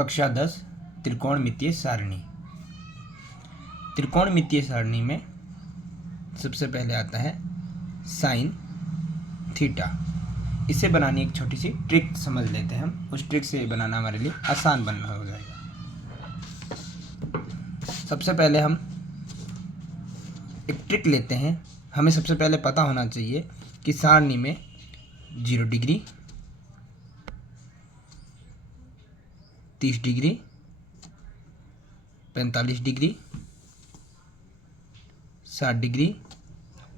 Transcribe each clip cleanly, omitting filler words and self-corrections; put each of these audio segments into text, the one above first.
कक्षा 10 त्रिकोणमितीय सारणी। त्रिकोणमितीय सारणी में सबसे पहले आता है साइन थीटा। इसे बनाने एक छोटी सी ट्रिक समझ लेते हैं हम। उस ट्रिक से बनाना हमारे लिए आसान बनना हो जाएगा। सबसे पहले हम एक ट्रिक लेते हैं। हमें सबसे पहले पता होना चाहिए कि सारणी में 0 डिग्री, 30 डिग्री, 45 डिग्री, 60 डिग्री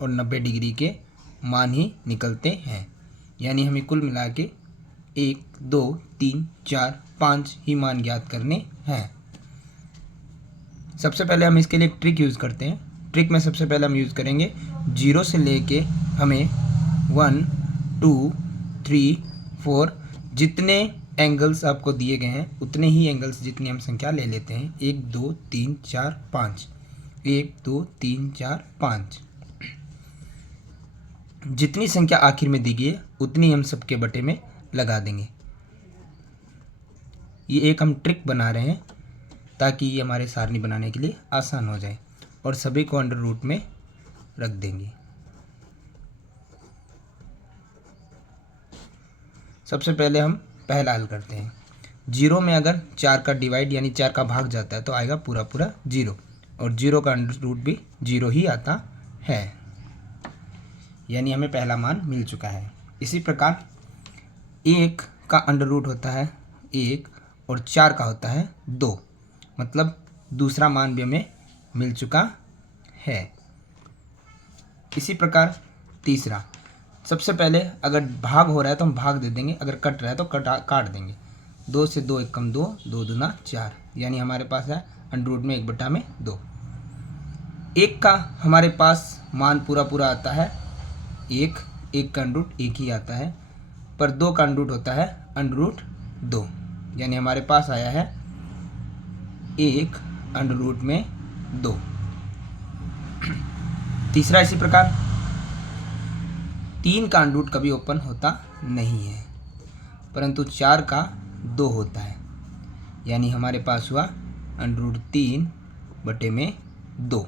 और 90 डिग्री के मान ही निकलते हैं। यानी हमें कुल मिला के 1, 2, 3, 4, 5 ही मान ज्ञात करने हैं। सबसे पहले हम इसके लिए एक ट्रिक यूज़ करते हैं। ट्रिक में सबसे पहले हम यूज़ करेंगे 0 से लेके हमें 1, 2, 3, 4 जितने एंगल्स आपको दिए गए हैं उतने ही एंगल्स जितनी हम संख्या ले लेते हैं। 1, 2, 3, 4, 5, 1, 2, 3, 4, 5। जितनी संख्या आखिर में दी गई है उतनी हम सबके बटे में लगा देंगे। ये एक हम ट्रिक बना रहे हैं ताकि ये हमारे सारणी बनाने के लिए आसान हो जाए, और सभी को अंडर रूट में रख देंगे। सबसे पहले हम पहला हल करते हैं। 0 में अगर 4 का डिवाइड यानी 4 का भाग जाता है तो आएगा पूरा पूरा 0, और 0 का अंडर रूट भी 0 ही आता है। यानी हमें पहला मान मिल चुका है। इसी प्रकार 1 का अंडर रूट होता है 1 और 4 का होता है 2, मतलब दूसरा मान भी हमें मिल चुका है। इसी प्रकार तीसरा, सबसे पहले अगर भाग हो रहा है तो हम भाग दे देंगे, अगर कट रहा है तो काट देंगे। 2 से 2 एक कम 2, 2 दूना 4, यानी हमारे पास है अंडर रूट में 1/2। 1 का हमारे पास मान पूरा पूरा आता है 1 का अंडर रूट 1 ही आता है, पर 2 का अंडर रूट होता है अंडर रूट 2, यानी हमारे पास आया है 1 अंडर रूट में 2। तीसरा इसी प्रकार 3 का अंडर रूट कभी ओपन होता नहीं है, परंतु 4 का 2 होता है, यानी हमारे पास हुआ अंडर रूट 3/2।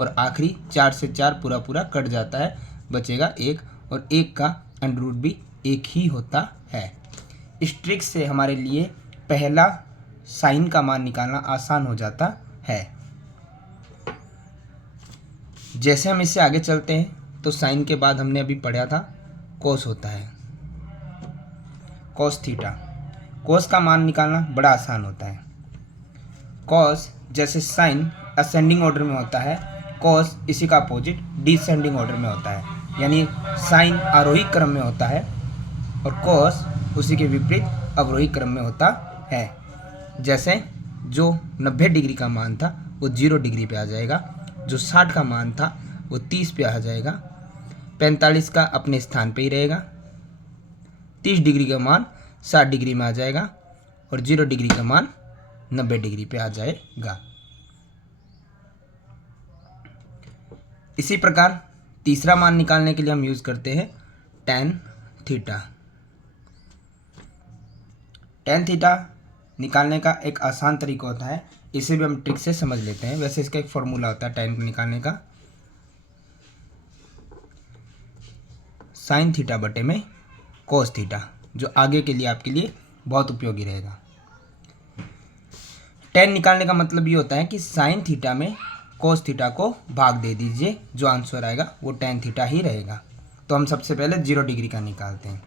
और आखिरी 4 से 4 पूरा पूरा कट जाता है, बचेगा 1, और 1 का अंडर रूट भी 1 ही होता है। इस ट्रिक से हमारे लिए पहला साइन का मान निकालना आसान हो जाता है। जैसे हम इससे आगे चलते हैं तो साइन के बाद हमने अभी पढ़ा था कोस होता है, कोस थीटा। कोस का मान निकालना बड़ा आसान होता है। कोस जैसे साइन असेंडिंग ऑर्डर में होता है, कोस इसी का अपोजिट डिसेंडिंग ऑर्डर में होता है, यानी साइन आरोही क्रम में होता है और कोस उसी के विपरीत अवरोही क्रम में होता है। जैसे जो 90 डिग्री का मान था वो 0 डिग्री पे आ जाएगा, जो 60 का मान था वो 30 पे आ जाएगा, 45 का अपने स्थान पे ही रहेगा, 30 डिग्री का मान 60 डिग्री में आ जाएगा, और 0 डिग्री का मान 90 डिग्री पे आ जाएगा। इसी प्रकार तीसरा मान निकालने के लिए हम यूज़ करते हैं tan थीटा। tan थीटा निकालने का एक आसान तरीका होता है, इसे भी हम ट्रिक से समझ लेते हैं। वैसे इसका एक फॉर्मूला होता है tan निकालने का, साइन थीटा बटे में कोस थीटा, जो आगे के लिए आपके लिए बहुत उपयोगी रहेगा। tan निकालने का मतलब ये होता है कि साइन थीटा में कोस थीटा को भाग दे दीजिए, जो आंसर आएगा वो tan थीटा ही रहेगा। तो हम सबसे पहले 0 डिग्री का निकालते हैं।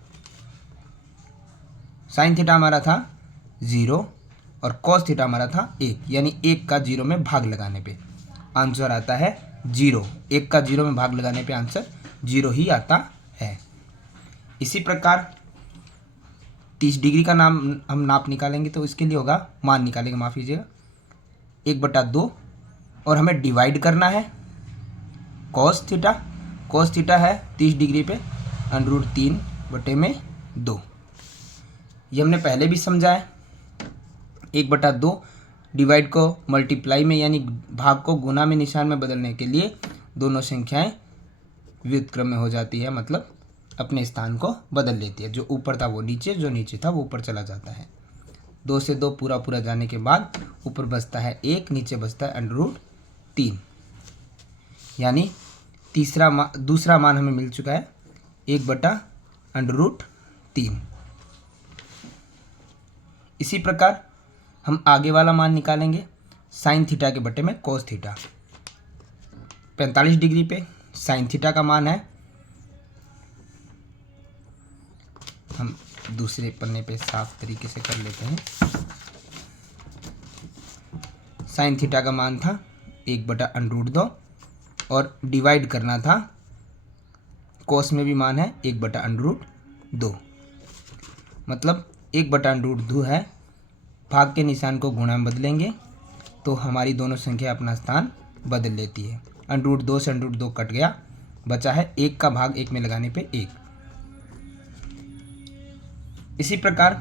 साइन थीटा हमारा था 0 और कोस थीटा हमारा था 1, यानी 1 का 0 में भाग लगाने पे आंसर आता है 0। 1 का 0 में भाग लगाने पे आंसर 0 ही आता है। इसी प्रकार 30 डिग्री का हम नाप निकालेंगे तो इसके लिए होगा, मान निकालेंगे, माफ़ कीजिएगा, 1/2, और हमें डिवाइड करना है कोस थीटा। कोस थीटा है 30 डिग्री पे अंडर रूट 3/2। ये हमने पहले भी समझा है। 1/2 डिवाइड को मल्टीप्लाई में यानी भाग को गुना में निशान में बदलने के लिए दोनों संख्याएं व्युत्क्रम में हो जाती है, मतलब अपने स्थान को बदल लेती है। जो ऊपर था वो नीचे, जो नीचे था वो ऊपर चला जाता है। 2 से 2 पूरा पूरा जाने के बाद ऊपर बचता है 1, नीचे बचता है √3, यानी दूसरा मान हमें मिल चुका है 1/√3। इसी प्रकार हम आगे वाला मान निकालेंगे साइन थीटा के बटे में कोस थीटा। 45 डिग्री पे साइन थीटा का मान है, हम दूसरे पन्ने पे साफ तरीके से कर लेते हैं। साइन थीटा का मान था 1/√2 और डिवाइड करना था, कोस में भी मान है 1/√2, मतलब 1/√2 है। भाग के निशान को गुणा में बदलेंगे तो हमारी दोनों संख्या अपना स्थान बदल लेती है। √2 से √2 कट गया, बचा है 1 का भाग 1 में लगाने पे 1। इसी प्रकार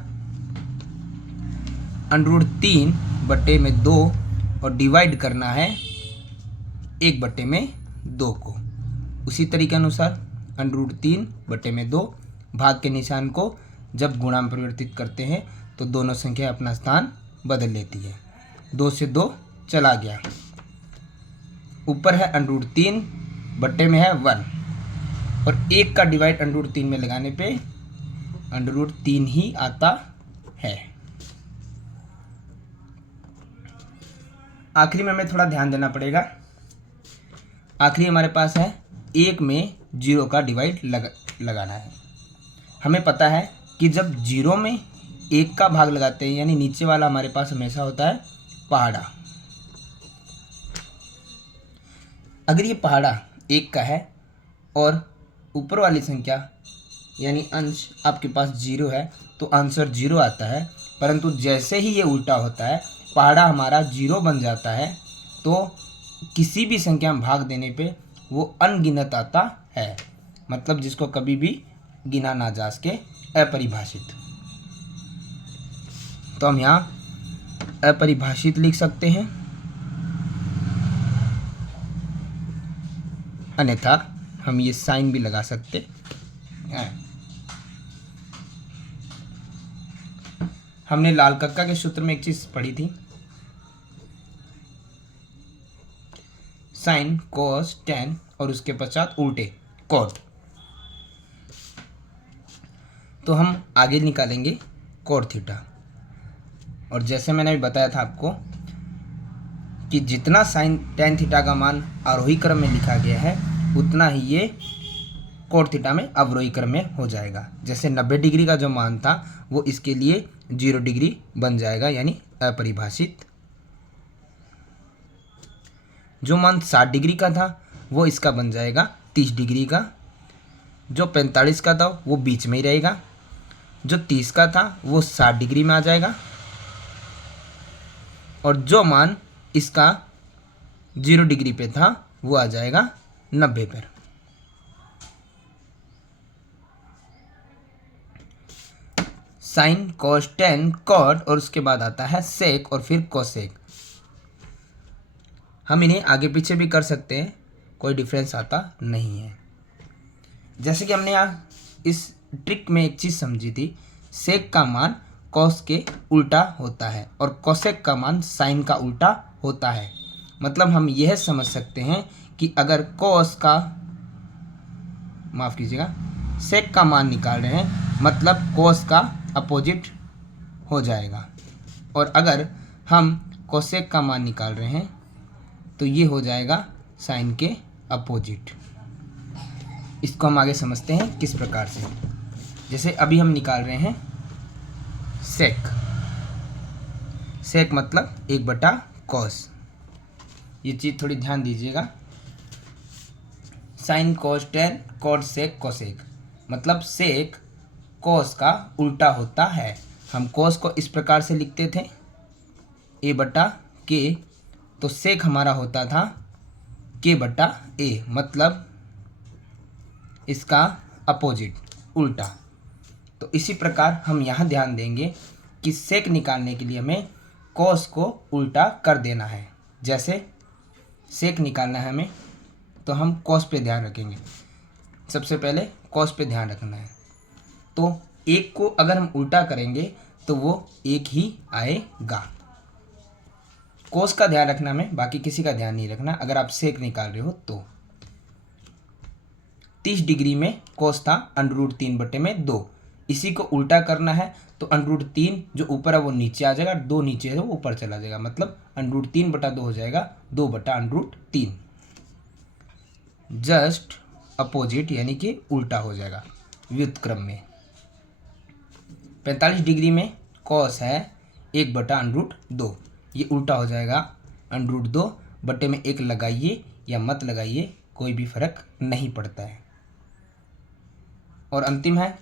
√3 बटे में 2 और डिवाइड करना है 1 बटे में 2 को। उसी तरीके अनुसार √3 बटे में 2 भाग के निशान को जब गुणा में परिवर्तित करते हैं तो दोनों संख्या अपना स्थान बदल लेती है। 2 से 2 चला गया, ऊपर है √3 बटे में है 1 और 1 का डिवाइड √3 में लगाने पे √3 ही आता है। आखिरी में हमें थोड़ा ध्यान देना पड़ेगा। आखिरी हमारे पास है 1 में 0 का डिवाइड लगाना है। हमें पता है कि जब 0 में 1 का भाग लगाते हैं, यानी नीचे वाला हमारे पास हमेशा होता है पहाड़ा। अगर ये पहाड़ा 1 का है और ऊपर वाली संख्या यानी अंश आपके पास 0 है तो आंसर 0 आता है। परंतु जैसे ही ये उल्टा होता है, पहाड़ा हमारा 0 बन जाता है, तो किसी भी संख्या में भाग देने पे वो अनगिनत आता है, मतलब जिसको कभी भी गिना ना जा सके, अपरिभाषित। तो हम यहाँ अपरिभाषित लिख सकते हैं, अन्यथा हम ये साइन भी लगा सकते हैं। हमने लाल कक्का के सूत्र में एक चीज पढ़ी थी, साइन कोस टेन और उसके पश्चात उल्टे कॉट। तो हम आगे निकालेंगे कॉट थीटा। और जैसे मैंने अभी बताया था आपको कि जितना साइन टेन थीटा का मान आरोही क्रम में लिखा गया है उतना ही ये कोट थीटा में अवरोही क्रम में हो जाएगा। जैसे 90 डिग्री का जो मान था वो इसके लिए 0 डिग्री बन जाएगा, यानी अपरिभाषित। जो मान 60 डिग्री का था वो इसका बन जाएगा 30 डिग्री का। जो 45 का था वो बीच में ही रहेगा। जो 30 का था वो 60 डिग्री में आ जाएगा। और जो मान इसका 0 डिग्री पे था वो आ जाएगा 90 पर। साइन कॉस टेन कॉट और उसके बाद आता है सेक और फिर कोसेक। हम इन्हें आगे पीछे भी कर सकते हैं, कोई डिफरेंस आता नहीं है। जैसे कि हमने यहाँ इस ट्रिक में एक चीज़ समझी थी, सेक का मान कॉस के उल्टा होता है और कोसेक का मान साइन का उल्टा होता है। मतलब हम यह समझ सकते हैं कि अगर कॉस का, माफ़ कीजिएगा, सेक का मान निकाल रहे हैं मतलब कॉस का अपोजिट हो जाएगा, और अगर हम कोसेक का मान निकाल रहे हैं तो ये हो जाएगा साइन के अपोजिट। इसको हम आगे समझते हैं किस प्रकार से। जैसे अभी हम निकाल रहे हैं सेक। सेक मतलब 1/cos। ये चीज़ थोड़ी ध्यान दीजिएगा। Sine cos tan cot sec cosec, मतलब सेक कॉस का उल्टा होता है। हम कॉस को इस प्रकार से लिखते थे a/k, तो सेक हमारा होता था k/a, मतलब इसका अपोजिट, उल्टा। तो इसी प्रकार हम यहाँ ध्यान देंगे कि सेक निकालने के लिए हमें कॉस को उल्टा कर देना है। जैसे सेक निकालना है हमें तो हम कॉस पे ध्यान रखेंगे। सबसे पहले कॉस पे ध्यान रखना है। तो एक को अगर हम उल्टा करेंगे तो वो 1 ही आएगा। कोस का ध्यान रखना में, बाकी किसी का ध्यान नहीं रखना अगर आप सेक निकाल रहे हो तो। 30 डिग्री में कोस था √3/2। इसी को उल्टा करना है तो √3 जो ऊपर है वो नीचे आ जाएगा, 2 नीचे है वो ऊपर चला जाएगा, मतलब √3/2 हो जाएगा 2/√3। जस्ट अपोजिट यानी कि उल्टा हो जाएगा व्युत्क्रम में। 45 डिग्री में कॉस है 1/√2, ये उल्टा हो जाएगा √2 बटे में 1 लगाइए या मत लगाइए, कोई भी फर्क नहीं पड़ता है। और अंतिम है,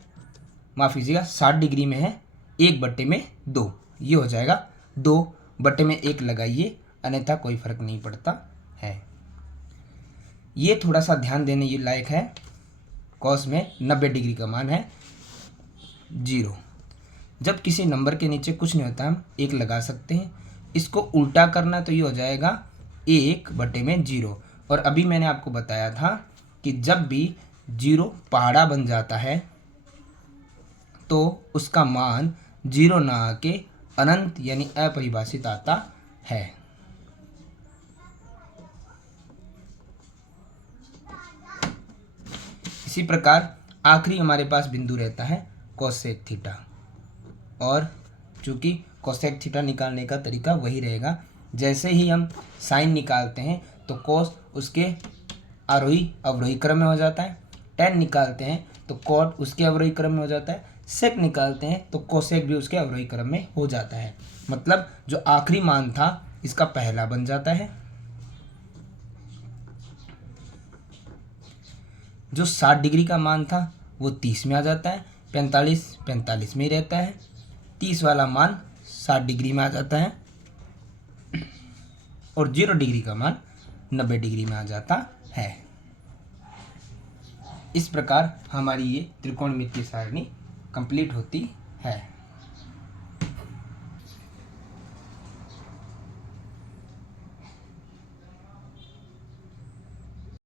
माफ़ कीजिएगा, 60 डिग्री में है 1/2, ये हो जाएगा 2 बटे में 1 लगाइए, अन्यथा कोई फर्क नहीं पड़ता है। ये थोड़ा सा ध्यान देने ये लायक है, कॉस में 90 डिग्री का मान है 0। जब किसी नंबर के नीचे कुछ नहीं होता हम 1 लगा सकते हैं। इसको उल्टा करना तो ये हो जाएगा 1/0। और अभी मैंने आपको बताया था कि जब भी 0 पहाड़ा बन जाता है तो उसका मान 0 ना आके अनंत यानी अपरिभाषित आता है। इसी प्रकार आखिरी हमारे पास बिंदु रहता है कोसेक थीटा, और चूंकि कोसेक थीटा निकालने का तरीका वही रहेगा, जैसे ही हम साइन निकालते हैं तो कोस उसके आरोही अवरोही क्रम में हो जाता है, टेन निकालते हैं तो कॉट उसके अवरोही क्रम में हो जाता है, सेक निकालते हैं तो कोसेक भी उसके अवरोही क्रम में हो जाता है। मतलब जो आखिरी मान था इसका पहला बन जाता है, जो 60 डिग्री का मान था वो 30 में आ जाता है, 45 में ही रहता है, 30 वाला मान 60 डिग्री में आ जाता है और 0 डिग्री का मान 90 डिग्री में आ जाता है। इस प्रकार हमारी ये त्रिकोणमितीय सारणी कंप्लीट होती है।